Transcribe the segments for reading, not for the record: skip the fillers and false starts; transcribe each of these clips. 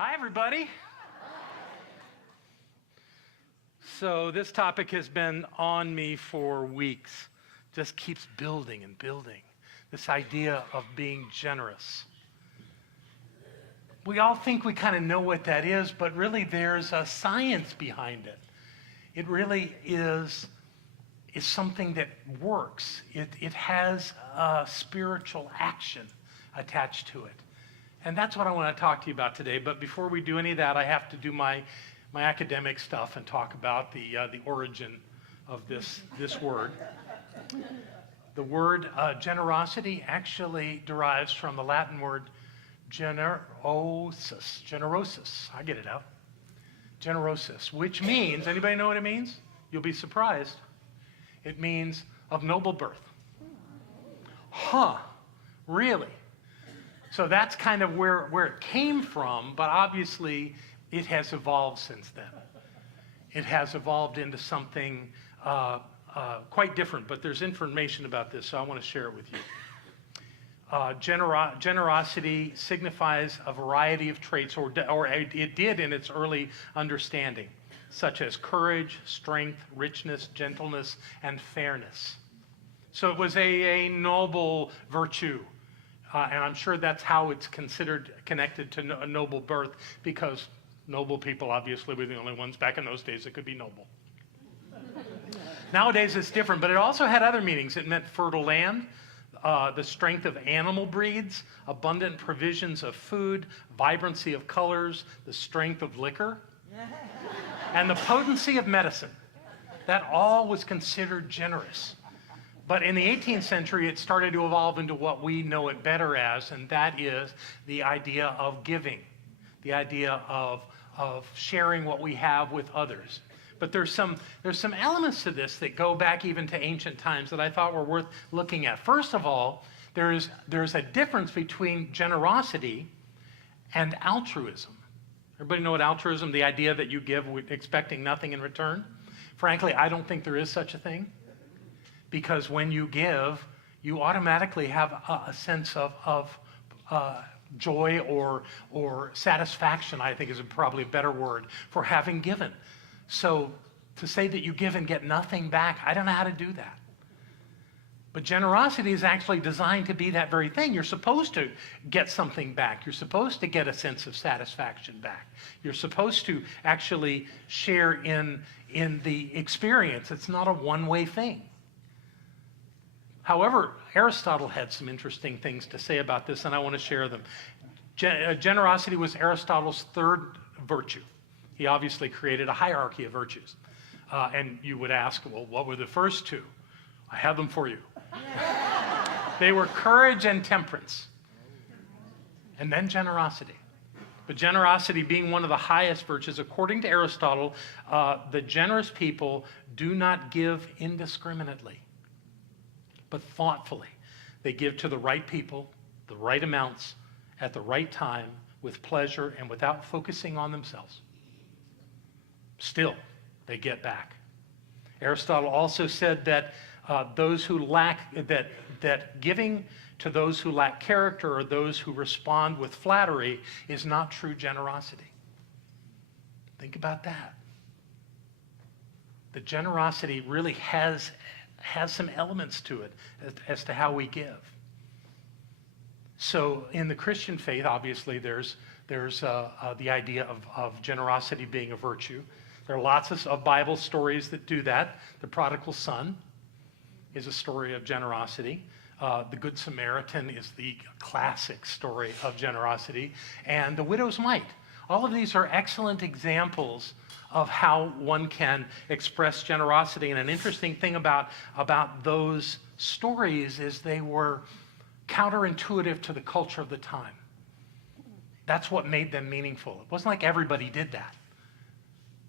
Hi, everybody. So this topic has been on me for weeks. Just keeps building and building. This idea of being generous. We all think we kind of know what that is, but really there's a science behind it. It really is something that works. It has a spiritual action attached to it. And that's what I want to talk to you about today. But before we do any of that, I have to do my academic stuff and talk about the origin of this word. The word generosity actually derives from the Latin word generosus. Generosus. I get it out. Generosus, which means, anybody know what it means? You'll be surprised. It means of noble birth. Huh, really? So that's kind of where it came from, but obviously it has evolved since then. It has evolved into something quite different, but there's information about this, so I want to share it with you. Generosity signifies a variety of traits, or it did in its early understanding, such as courage, strength, richness, gentleness, and fairness. So it was a noble virtue. And I'm sure that's how it's considered connected to a noble birth, because noble people obviously were the only ones back in those days that could be noble. Nowadays it's different, but it also had other meanings. It meant fertile land, the strength of animal breeds, abundant provisions of food, vibrancy of colors, the strength of liquor, and the potency of medicine. That all was considered generous. But in the 18th century, it started to evolve into what we know it better as, and that is the idea of giving, the idea of sharing what we have with others. But there's some elements to this that go back even to ancient times that I thought were worth looking at. First of all, there's a difference between generosity and altruism. Everybody know what altruism, the idea that you give expecting nothing in return? Frankly, I don't think there is such a thing. Because when you give, you automatically have a sense of joy or satisfaction, I think is probably a better word, for having given. So to say that you give and get nothing back, I don't know how to do that. But generosity is actually designed to be that very thing. You're supposed to get something back. You're supposed to get a sense of satisfaction back. You're supposed to actually share in the experience. It's not a one-way thing. However, Aristotle had some interesting things to say about this, and I want to share them. Generosity was Aristotle's third virtue. He obviously created a hierarchy of virtues. And you would ask, well, what were the first two? I have them for you. They were courage and temperance, and then generosity. But generosity being one of the highest virtues, according to Aristotle, the generous people do not give indiscriminately, but thoughtfully. They give to the right people, the right amounts, at the right time, with pleasure and without focusing on themselves. Still, they get back. Aristotle also said that those who lack, that giving to those who lack character or those who respond with flattery is not true generosity. Think about that. The generosity really has some elements to it as to how we give. So in the Christian faith, obviously, there's the idea of generosity being a virtue. There are lots of Bible stories that do that. The prodigal son is a story of generosity. The Good Samaritan is the classic story of generosity. And the widow's mite. All of these are excellent examples of how one can express generosity. And an interesting thing about those stories is they were counterintuitive to the culture of the time. That's what made them meaningful. It wasn't like everybody did that.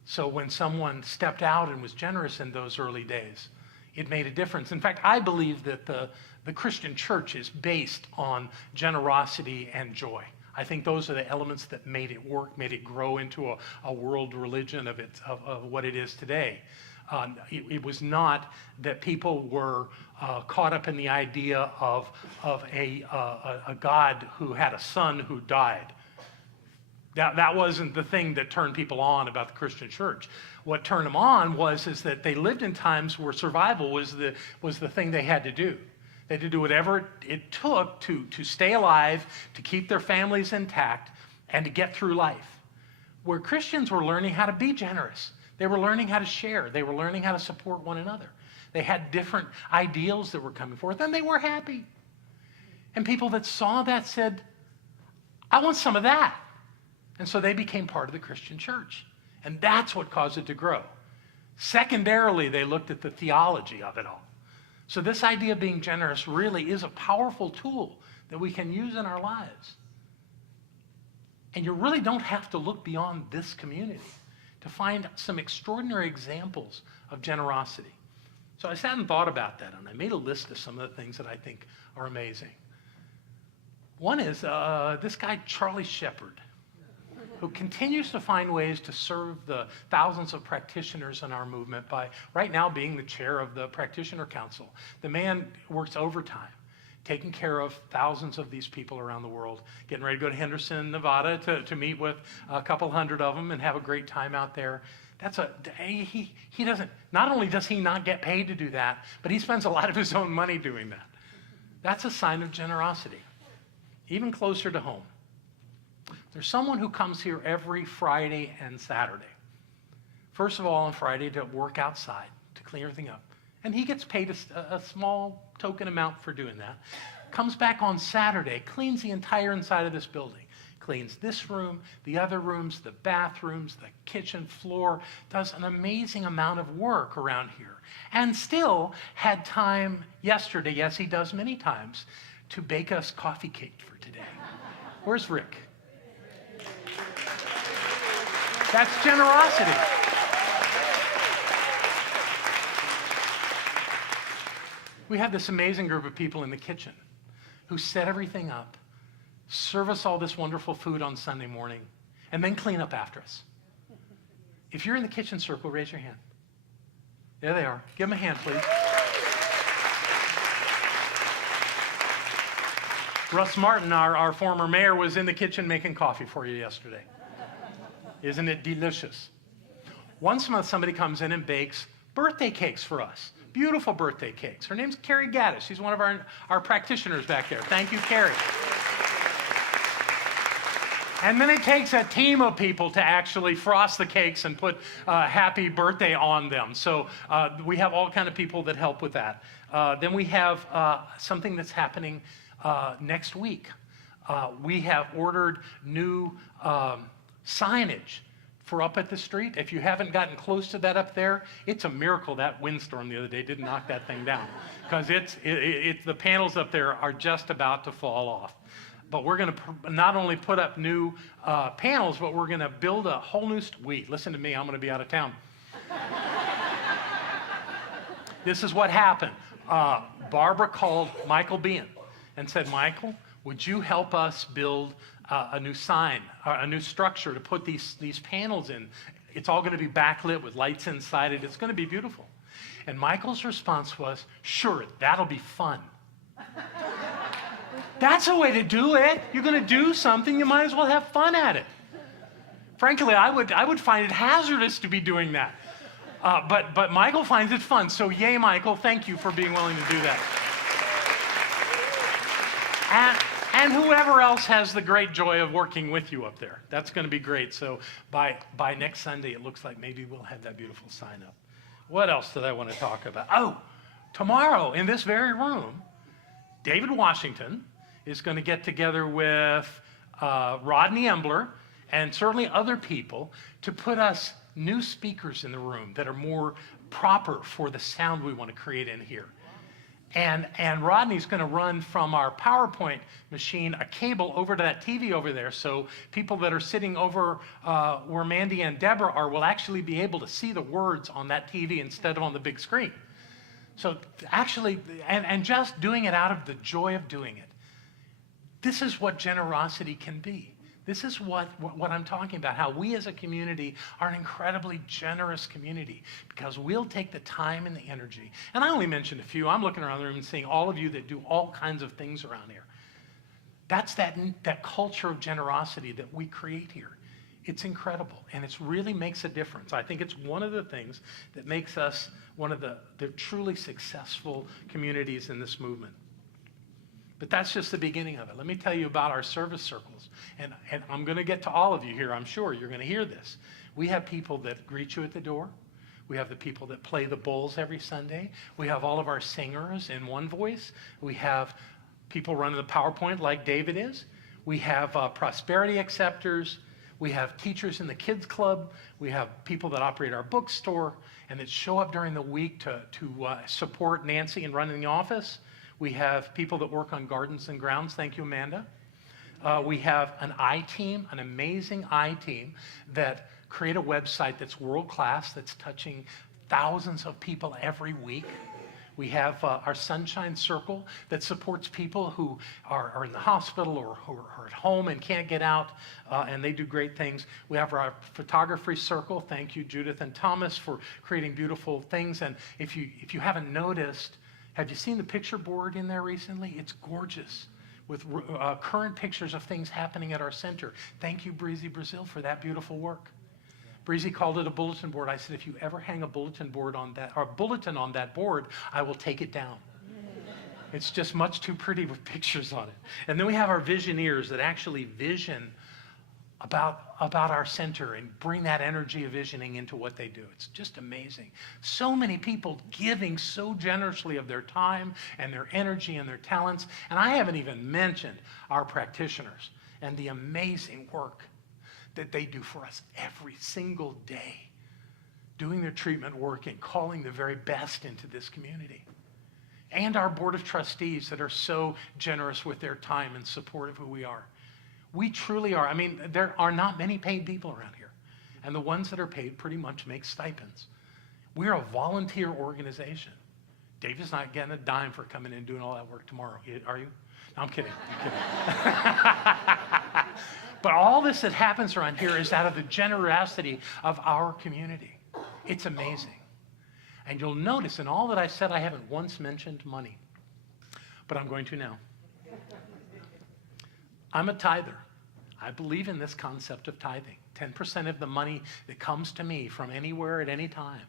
So when someone stepped out and was generous in those early days, it made a difference. In fact, I believe that the Christian church is based on generosity and joy. I think those are the elements that made it work, made it grow into a world religion of what it is today. It was not that people were caught up in the idea of a God who had a son who died. That wasn't the thing that turned people on about the Christian church. What turned them on is that they lived in times where survival was the thing they had to do. They had to do whatever it took to stay alive, to keep their families intact, and to get through life. Where Christians were learning how to be generous. They were learning how to share. They were learning how to support one another. They had different ideals that were coming forth, and they were happy. And people that saw that said, I want some of that. And so they became part of the Christian church. And that's what caused it to grow. Secondarily, they looked at the theology of it all. So this idea of being generous really is a powerful tool that we can use in our lives. And you really don't have to look beyond this community to find some extraordinary examples of generosity. So I sat and thought about that, and I made a list of some of the things that I think are amazing. One is this guy, Charlie Shepherd, who continues to find ways to serve the thousands of practitioners in our movement by right now being the chair of the Practitioner Council. The man works overtime, taking care of thousands of these people around the world, getting ready to go to Henderson, Nevada to meet with a couple hundred of them and have a great time out there. He doesn't, not only does he not get paid to do that, but he spends a lot of his own money doing that. That's a sign of generosity. Even closer to home. There's someone who comes here every Friday and Saturday. First of all, on Friday to work outside, to clean everything up. And he gets paid a small token amount for doing that. Comes back on Saturday, cleans the entire inside of this building. Cleans this room, the other rooms, the bathrooms, the kitchen floor. Does an amazing amount of work around here. And still had time yesterday, yes, he does many times, to bake us coffee cake for today. Where's Rick? That's generosity. We have this amazing group of people in the kitchen who set everything up, serve us all this wonderful food on Sunday morning, and then clean up after us. If you're in the kitchen circle, raise your hand. There they are. Give them a hand, please. Russ Martin, our former mayor, was in the kitchen making coffee for you yesterday. Isn't it delicious? Once a month, somebody comes in and bakes birthday cakes for us. Beautiful birthday cakes. Her name's Carrie Gaddis. She's one of our practitioners back there. Thank you, Carrie. And then it takes a team of people to actually frost the cakes and put happy birthday on them. So we have all kind of people that help with that. Then we have something that's happening next week. We have ordered new signage for up at the street. If you haven't gotten close to that up there, it's a miracle that windstorm the other day didn't knock that thing down, because the panels up there are just about to fall off. But we're going to not only put up new panels, but we're going to build a whole new listen to me, I'm going to be out of town. This is what happened. Barbara called Michael Bean and said, Michael, would you help us build a new sign, a new structure to put these panels in? It's all going to be backlit with lights inside it. It's going to be beautiful. And Michael's response was, sure, that'll be fun. That's a way to do it. You're going to do something, you might as well have fun at it. Frankly, I would find it hazardous to be doing that. But Michael finds it fun. So yay, Michael, thank you for being willing to do that. And whoever else has the great joy of working with you up there. That's going to be great. So by next Sunday, it looks like maybe we'll have that beautiful sign up. What else did I want to talk about? Oh, tomorrow in this very room, David Washington is going to get together with Rodney Embler and certainly other people to put us new speakers in the room that are more proper for the sound we want to create in here. And Rodney's going to run from our PowerPoint machine a cable over to that TV over there, so people that are sitting over where Mandy and Deborah are will actually be able to see the words on that TV instead of on the big screen. So actually, and just doing it out of the joy of doing it. This is what generosity can be. This is what I'm talking about, how we as a community are an incredibly generous community because we'll take the time and the energy. And I only mentioned a few. I'm looking around the room and seeing all of you that do all kinds of things around here. That's that culture of generosity that we create here. It's incredible, and it really makes a difference. I think it's one of the things that makes us one of the truly successful communities in this movement. But that's just the beginning of it. Let me tell you about our service circles. And I'm going to get to all of you here, I'm sure. You're going to hear this. We have people that greet you at the door. We have the people that play the bowls every Sunday. We have all of our singers in one voice. We have people running the PowerPoint like David is. We have prosperity acceptors. We have teachers in the kids club. We have people that operate our bookstore and that show up during the week to support Nancy in running the office. We have people that work on gardens and grounds. Thank you, Amanda. We have an I-team, an amazing I-team that create a website that's world-class, that's touching thousands of people every week. We have our Sunshine Circle that supports people who are in the hospital or who are at home and can't get out, and they do great things. We have our Photography Circle. Thank you, Judith and Thomas, for creating beautiful things. And if you haven't noticed, have you seen the picture board in there recently? It's gorgeous with current pictures of things happening at our center. Thank you, Breezy Brazil, for that beautiful work. Breezy called it a bulletin board. I said, if you ever hang a bulletin board on that, or a bulletin on that board, I will take it down. It's just much too pretty with pictures on it. And then we have our visioneers that actually vision about our center and bring that energy of visioning into what they do. It's just amazing. So many people giving so generously of their time and their energy and their talents. And I haven't even mentioned our practitioners and the amazing work that they do for us every single day, doing their treatment work and calling the very best into this community. And our board of trustees that are so generous with their time and support of who we are. We truly are. I mean, there are not many paid people around here. And the ones that are paid pretty much make stipends. We're a volunteer organization. David's not getting a dime for coming in and doing all that work tomorrow. Are you? No, I'm kidding. But all this that happens around here is out of the generosity of our community. It's amazing. And you'll notice in all that I said, I haven't once mentioned money. But I'm going to now. I'm a tither. I believe in this concept of tithing. 10% of the money that comes to me from anywhere at any time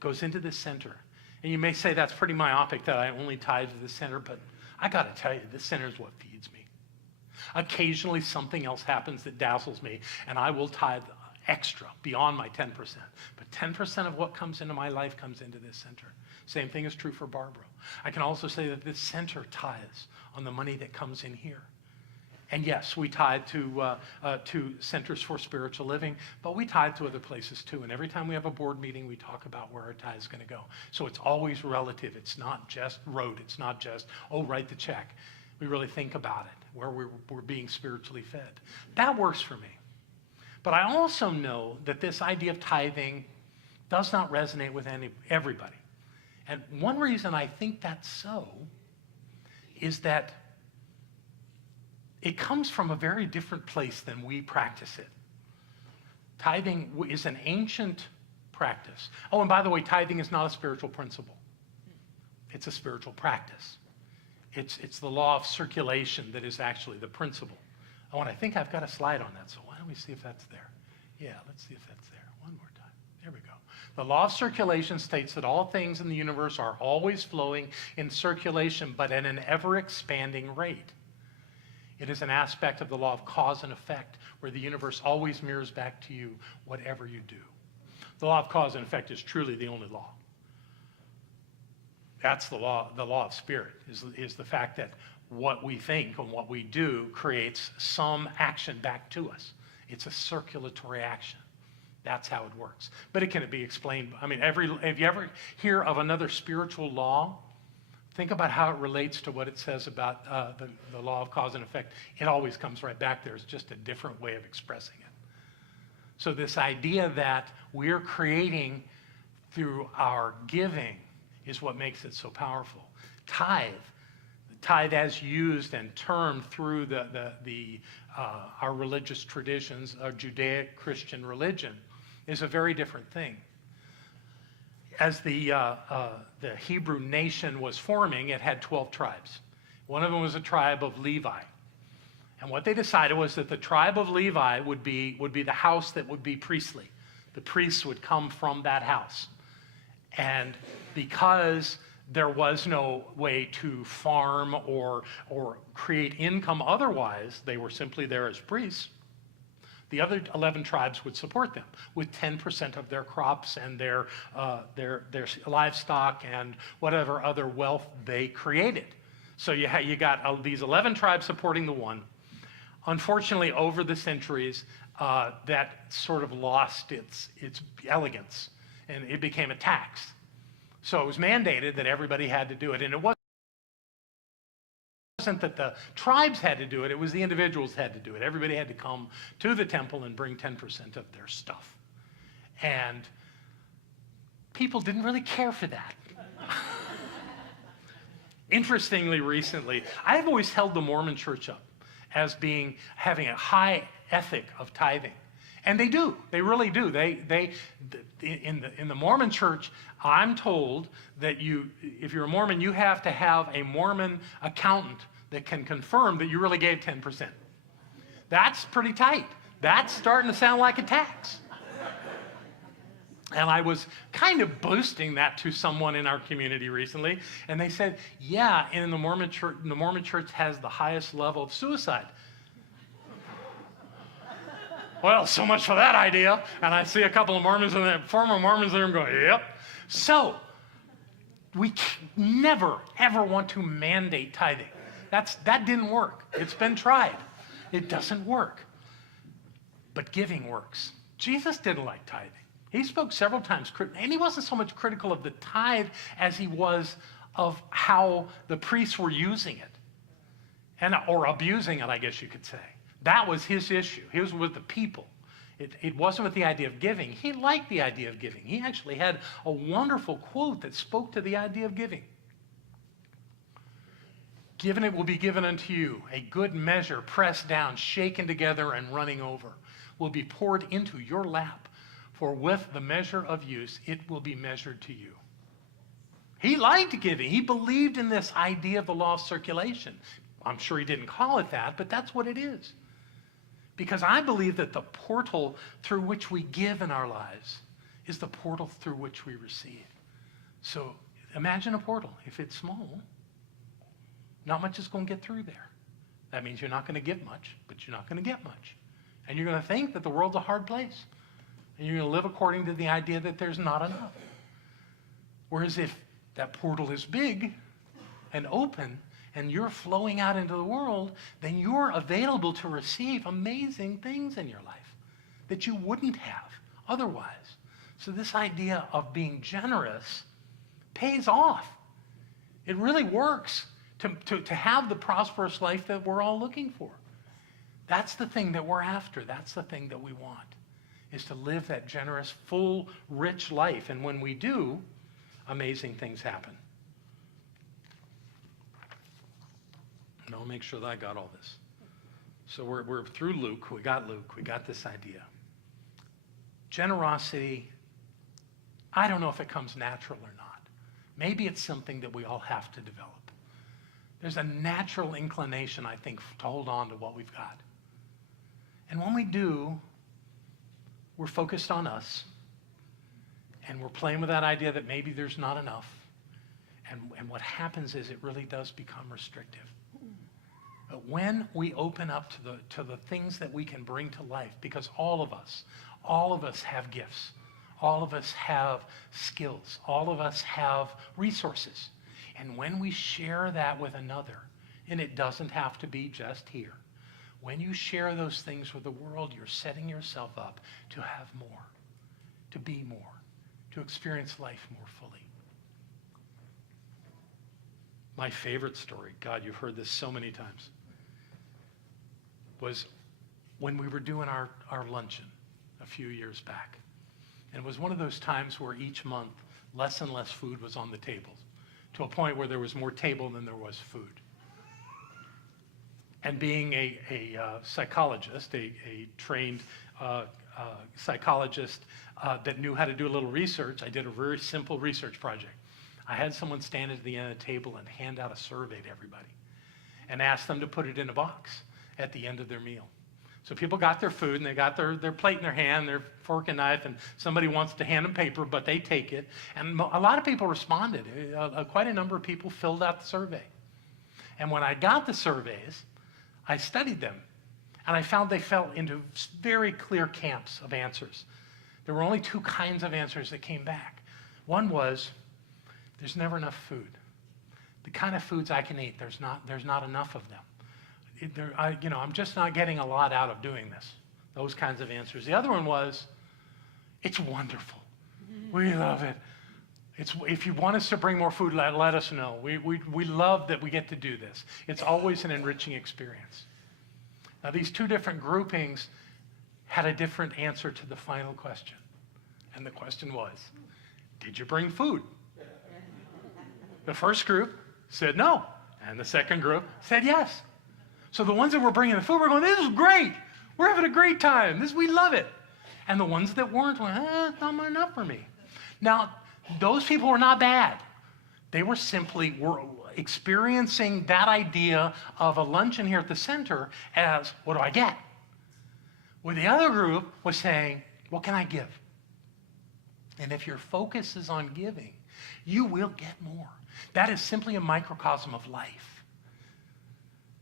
goes into this center. And you may say that's pretty myopic that I only tithe to the center, but I got to tell you, this center is what feeds me. Occasionally something else happens that dazzles me, and I will tithe extra beyond my 10%. But 10% of what comes into my life comes into this center. Same thing is true for Barbara. I can also say that this center tithes on the money that comes in here. And yes, we tithe to Centers for Spiritual Living, but we tithe to other places too. And every time we have a board meeting, we talk about where our tithe is going to go. So it's always relative. It's not just rote. It's not just, oh, write the check. We really think about it, where we're being spiritually fed. That works for me. But I also know that this idea of tithing does not resonate with everybody. And one reason I think that's so is that it comes from a very different place than we practice it. Tithing is an ancient practice. Oh, and by the way, tithing is not a spiritual principle. It's a spiritual practice. It's the law of circulation that is actually the principle. Oh, and I think I've got a slide on that, so why don't we see if that's there? Yeah, let's see if that's there. One more time. There we go. The law of circulation states that all things in the universe are always flowing in circulation, but at an ever-expanding rate. It is an aspect of the law of cause and effect, where the universe always mirrors back to you whatever you do. The law of cause and effect is truly the only law. That's the law of spirit, is the fact that what we think and what we do creates some action back to us. It's a circulatory action. That's how it works. But it can be explained. I mean, if you ever hear of another spiritual law, think about how it relates to what it says about the law of cause and effect. It always comes right back there. It's just a different way of expressing it. So this idea that we're creating through our giving is what makes it so powerful. Tithe as used and termed through our religious traditions, our Judeo-Christian religion, is a very different thing. As the Hebrew nation was forming, it had 12 tribes. One of them was a tribe of Levi. And what they decided was that the tribe of Levi would be the house that would be priestly. The priests would come from that house. And because there was no way to farm or create income otherwise, they were simply there as priests, the other 11 tribes would support them with 10% of their crops and their livestock and whatever other wealth they created. So you got these 11 tribes supporting the one. Unfortunately, over the centuries, that sort of lost its elegance, and it became a tax. So it was mandated that everybody had to do it, and it wasn't that the tribes had to do it, it was the individuals had to do it. Everybody had to come to the temple and bring 10% of their stuff. And people didn't really care for that. Interestingly, recently, I've always held the Mormon church up as having a high ethic of tithing. And they do. They really do. In the Mormon church, I'm told that if you're a Mormon, you have to have a Mormon accountant that can confirm that you really gave 10%. That's pretty tight. That's starting to sound like a tax. And I was kind of boasting that to someone in our community recently, and they said, yeah, and the Mormon church has the highest level of suicide. Well, so much for that idea. And I see a couple of Mormons in there, former Mormons in there going, yep. So we never, ever want to mandate tithing. That didn't work. It's been tried. It doesn't work. But giving works. Jesus didn't like tithing. He spoke several times, and he wasn't so much critical of the tithe as he was of how the priests were using it, or abusing it, I guess you could say. That was his issue. He was with the people. It wasn't with the idea of giving. He liked the idea of giving. He actually had a wonderful quote that spoke to the idea of giving. Given it will be given unto you, a good measure, pressed down, shaken together, and running over, will be poured into your lap. For with the measure of use, it will be measured to you. He liked giving. He believed in this idea of the law of circulation. I'm sure he didn't call it that, but that's what it is. Because I believe that the portal through which we give in our lives is the portal through which we receive. So imagine a portal. If it's small, not much is going to get through there. That means you're not going to give much, but you're not going to get much. And you're going to think that the world's a hard place. And you're going to live according to the idea that there's not enough. Whereas if that portal is big and open and you're flowing out into the world, then you're available to receive amazing things in your life that you wouldn't have otherwise. So this idea of being generous pays off. It really works to have the prosperous life that we're all looking for. That's the thing that we're after. That's the thing that we want, is to live that generous, full, rich life. And when we do, amazing things happen. And I'll make sure that I got all this. So we're through Luke. We got Luke. We got this idea. Generosity, I don't know if it comes natural or not. Maybe it's something that we all have to develop. There's a natural inclination, I think, to hold on to what we've got. And when we do, we're focused on us, and we're playing with that idea that maybe there's not enough. And what happens is it really does become restrictive. But when we open up to the things that we can bring to life, because all of us have gifts, all of us have skills, all of us have resources. And when we share that with another, and it doesn't have to be just here, when you share those things with the world, you're setting yourself up to have more, to be more, to experience life more fully. My favorite story, God, you've heard this so many times, was when we were doing our luncheon a few years back. And it was one of those times where each month less and less food was on the table, to a point where there was more table than there was food. And being a psychologist, a trained psychologist that knew how to do a little research, I did a very simple research project. I had someone stand at the end of the table and hand out a survey to everybody and ask them to put it in a box at the end of their meal. So people got their food, and they got their plate in their hand, their fork and knife, and somebody wants to hand them paper, but they take it. And a lot of people responded. Quite a number of people filled out the survey. And when I got the surveys, I studied them, and I found they fell into very clear camps of answers. There were only two kinds of answers that came back. One was, there's never enough food. The kind of foods I can eat, there's not enough of them. I'm just not getting a lot out of doing this. Those kinds of answers. The other one was, it's wonderful. We love it. If you want us to bring more food, let us know. We love that we get to do this. It's always an enriching experience. Now, these two different groupings had a different answer to the final question. And the question was, did you bring food? The first group said no. And the second group said yes. So the ones that were bringing the food were going, this is great. We're having a great time. We love it. And the ones that weren't went, it's not enough for me. Now, those people were not bad. They were simply experiencing that idea of a luncheon here at the center as, what do I get? Well, the other group was saying, what can I give? And if your focus is on giving, you will get more. That is simply a microcosm of life.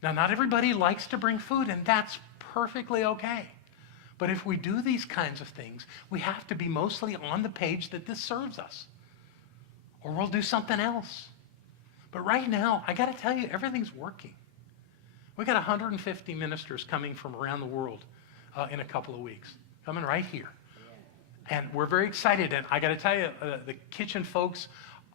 Now, not everybody likes to bring food, and that's perfectly okay. But if we do these kinds of things, we have to be mostly on the page that this serves us, or we'll do something else. But right now, I got to tell you, everything's working. We got 150 ministers coming from around the world in a couple of weeks, coming right here. And we're very excited. And I got to tell you, the kitchen folks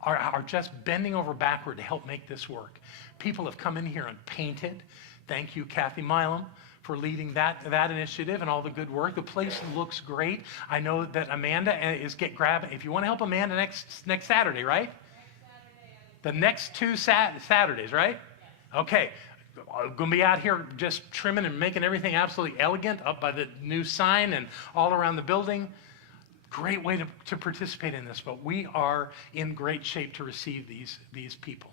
are just bending over backward to help make this work. People have come in here and painted. Thank you, Kathy Milam, for leading that initiative and all the good work. The place looks great. I know that Amanda is grabbing. If you want to help Amanda next Saturday, right? The next two Saturdays, right? Okay. I'm going to be out here just trimming and making everything absolutely elegant up by the new sign and all around the building. Great way to participate in this, but we are in great shape to receive these people.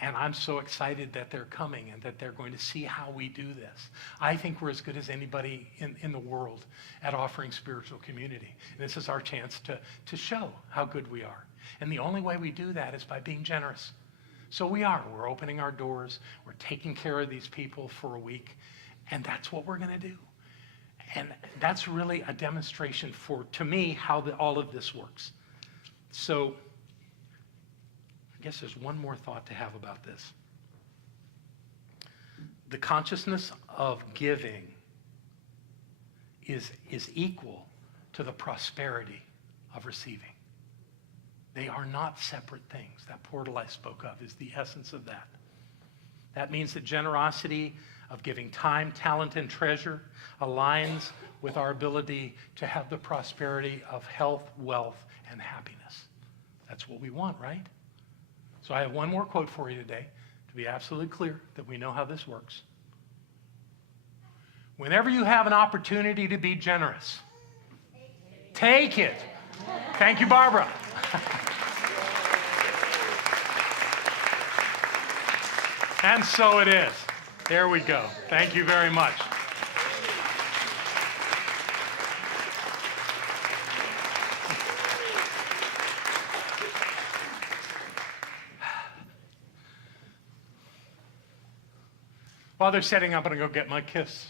And I'm so excited that they're coming and that they're going to see how we do this. I think we're as good as anybody in the world at offering spiritual community. And this is our chance to show how good we are. And the only way we do that is by being generous. So we're opening our doors. We're taking care of these people for a week. And that's what we're going to do. And that's really a demonstration to me, how all of this works. So I guess there's one more thought to have about this. The consciousness of giving is equal to the prosperity of receiving. They are not separate things. That portal I spoke of is the essence of that. That means that generosity of giving time, talent, and treasure aligns with our ability to have the prosperity of health, wealth, and happiness. That's what we want, right? So I have one more quote for you today to be absolutely clear that we know how this works. Whenever you have an opportunity to be generous, take it. Thank you, Barbara. And so it is. There we go. Thank you very much. While they're setting up, I'm going to go get my kiss.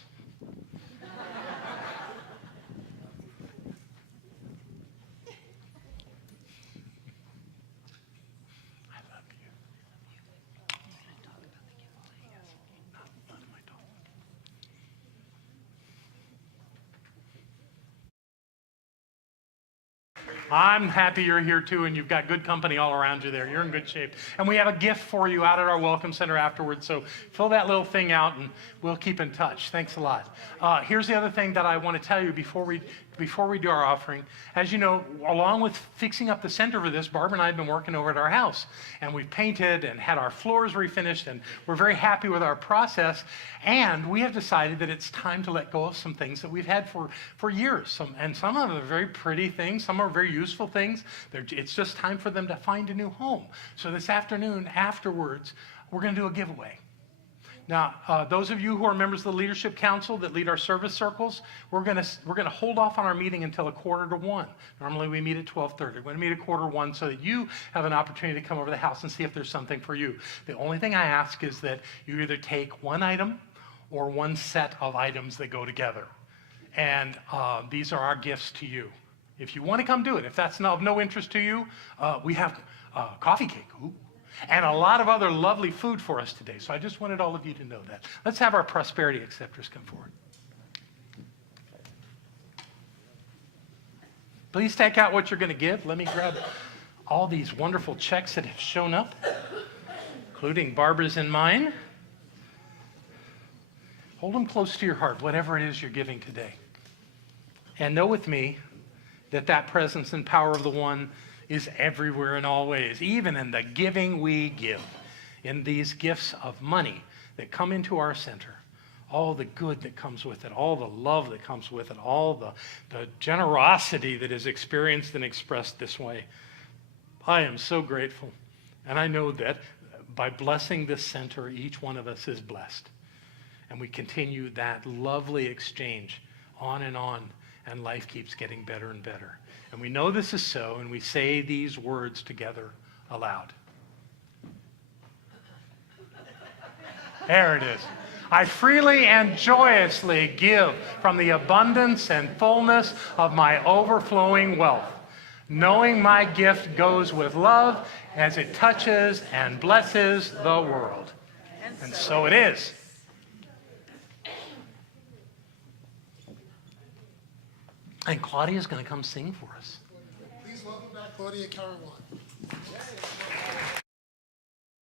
I'm happy you're here too, and you've got good company all around you there. You're in good shape. And we have a gift for you out at our Welcome Center afterwards, so fill that little thing out and we'll keep in touch. Thanks a lot. Here's the other thing that I want to tell you before we do our offering. As you know, along with fixing up the center for this, Barbara and I have been working over at our house, and we've painted and had our floors refinished, and we're very happy with our process. And we have decided that it's time to let go of some things that we've had for years. Some of them are very pretty things. Some are very useful things. It's just time for them to find a new home. So this afternoon, afterwards, we're going to do a giveaway. Now, those of you who are members of the Leadership Council that lead our service circles, we're gonna hold off on our meeting until 1:45. Normally we meet at 12:30. We're gonna meet at 1:45 so that you have an opportunity to come over to the house and see if there's something for you. The only thing I ask is that you either take one item or one set of items that go together. And these are our gifts to you. If you want to come do it, if that's of no interest to you, we have coffee cake. Ooh. And a lot of other lovely food for us today. So I just wanted all of you to know that. Let's have our prosperity acceptors come forward. Please take out what you're going to give. Let me grab all these wonderful checks that have shown up, including Barbara's and mine. Hold them close to your heart, whatever it is you're giving today. And know with me that that presence and power of the one is everywhere in all ways, even in the giving we give, in these gifts of money that come into our center, all the good that comes with it, all the love that comes with it, all the generosity that is experienced and expressed this way. I am so grateful, and I know that by blessing this center, each one of us is blessed. And we continue that lovely exchange on, and life keeps getting better and better. And we know this is so, and we say these words together aloud. There it is. I freely and joyously give from the abundance and fullness of my overflowing wealth, knowing my gift goes with love as it touches and blesses the world. And so it is. And Claudia's going to come sing for us. Please welcome back Claudia Caruana.